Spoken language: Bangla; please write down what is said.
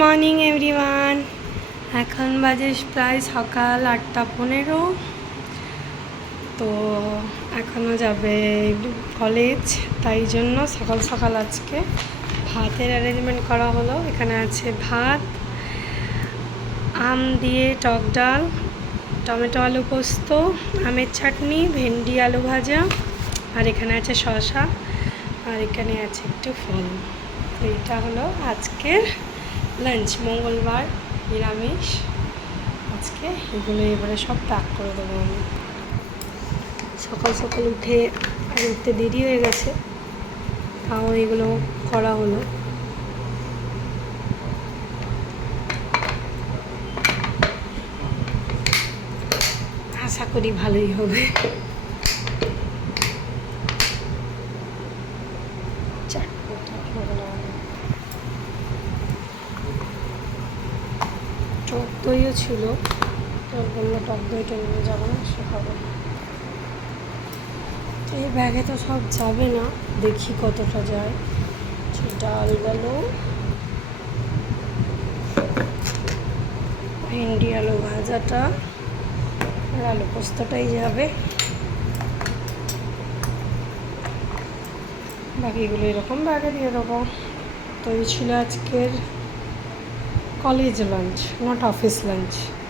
Morning everyone. এখন বাজে প্রায় সকাল 8:15। তো এখনও যাবে কলেজ, তাই জন্য সকাল সকাল আজকে ভাতের অ্যারেঞ্জমেন্ট করা হলো। এখানে আছে ভাত, আম দিয়ে টক ডাল, টমেটো আলু পোস্ত, আমের চাটনি, ভেন্ডি আলু ভাজা, আর এখানে আছে শসা, আর এখানে আছে একটু ফল। তো এটা হলো আজকের লাঞ্চ। মঙ্গলবার, নিরামিষ আজকে। এগুলো এবারে সব প্যাক করে দেবো আমি। সকাল সকাল উঠতে দেরি হয়ে গেছে, তাও এগুলো করা হলো। আশা করি ভালোই হবে। টক দইও ছিল, তোর বললো টক দইটা নিয়ে যাবো না, সে হবে না। এই ব্যাগে তো সব যাবে না, দেখি কতটা যায়। ডাল গেল, ভেন্ডি আলু ভাজাটা আর আলু পোস্তটাই যাবে, বাকিগুলো এরকম ব্যাগে দিয়ে দেবো। তো এই ছিল আজকের college lunch, not office lunch.